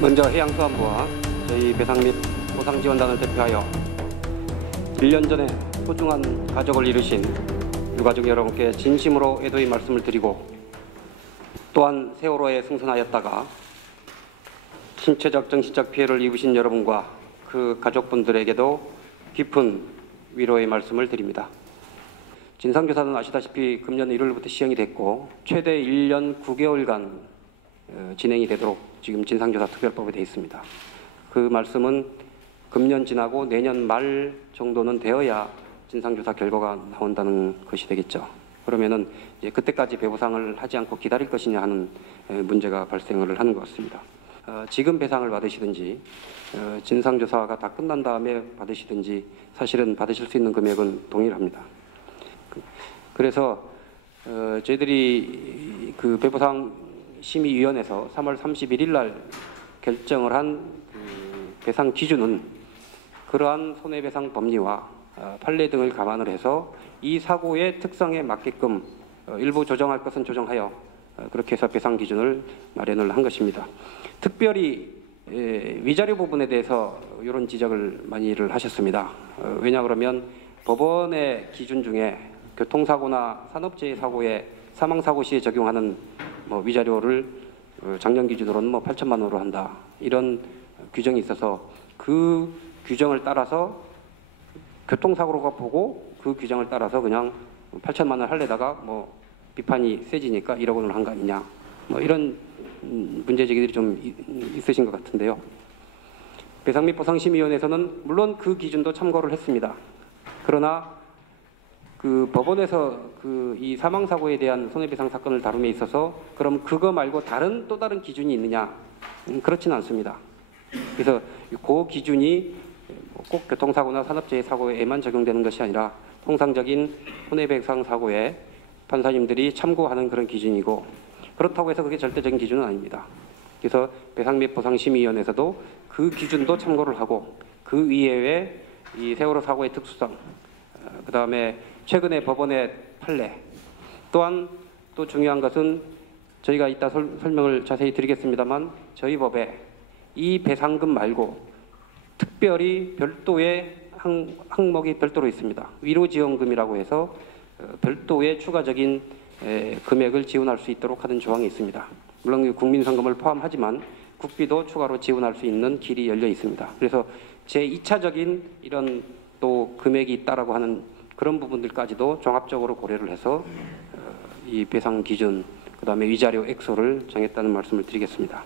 먼저 해양수산부와 저희 배상 및 보상지원단을 대표하여 1년 전에 소중한 가족을 잃으신 유가족 여러분께 진심으로 애도의 말씀을 드리고 또한 세월호에 승선하였다가 신체적 정신적 피해를 입으신 여러분과 그 가족분들에게도 깊은 위로의 말씀을 드립니다. 진상조사는 아시다시피 금년 1월부터 시행이 됐고 최대 1년 9개월간 어, 진행이 되도록 지금 진상조사 특별법에 되어 있습니다. 그 말씀은 금년 지나고 내년 말 정도는 되어야 진상조사 결과가 나온다는 것이 되겠죠. 그러면은 그때까지 배부상을 하지 않고 기다릴 것이냐 하는 에, 문제가 발생을 하는 것 같습니다. 어, 지금 배상을 받으시든지 어, 진상조사가 다 끝난 다음에 받으시든지 사실은 받으실 수 있는 금액은 동일합니다. 그- 그래서 어, 저희들이 그 배부상 심의위원회에서 3월 31일 날 결정을 한 그 배상 기준은 그러한 손해배상 법리와 어, 판례 등을 감안을 해서 이 사고의 특성에 맞게끔 어, 일부 조정할 것은 조정하여 어, 그렇게 해서 배상 기준을 마련을 한 것입니다. 특별히 에, 위자료 부분에 대해서 이런 지적을 많이를 하셨습니다. 어, 왜냐 그러면 법원의 기준 중에 교통사고나 산업재해 사고에 사망 사고 시에 적용하는 뭐 위자료를 어, 작년 기준으로는 뭐 8천만 원으로 한다 이런 규정이 있어서 그 규정을 따라서 교통사고로 가 보고 그 규정을 따라서 그냥 8천만 원 할래다가 뭐 비판이 세지니까 1억 원을 한 거 아니냐 뭐 이런 음, 문제 제기들이 좀 이- 있으신 것 같은데요. 배상 및 보상심의위원회에서는 물론 그 기준도 참고를 했습니다. 그러나 그 법원에서 그 이 사망 사고에 대한 손해배상 사건을 다룸에 있어서 그럼 그거 말고 다른 또 다른 기준이 있느냐? 음, 그렇지는 않습니다. 그래서 그 기준이 꼭 교통사고나 산업재해 사고에만 적용되는 것이 아니라 통상적인 손해배상 사고에 판사님들이 참고하는 그런 기준이고 그렇다고 해서 그게 절대적인 기준은 아닙니다. 그래서 배상 및 보상심의위원회에서도 그 기준도 참고를 하고 그 이외에 이 세월호 사고의 특수성, 그 다음에 최근에 법원의 판례, 또한 또 중요한 것은 저희가 이따 설, 설명을 자세히 드리겠습니다만 저희 법에 이 배상금 말고 특별히 별도의 항, 항목이 별도로 있습니다. 위로지원금이라고 해서 어, 별도의 추가적인 에, 금액을 지원할 수 있도록 하는 조항이 있습니다. 물론 그 국민상금을 포함하지만 국비도 추가로 지원할 수 있는 길이 열려 있습니다. 그래서 제 2차적인 이런 또 금액이 있다라고 하는 그런 부분들까지도 종합적으로 고려를 해서 어, 이 배상 기준 그다음에 위자료 액수를 정했다는 말씀을 드리겠습니다.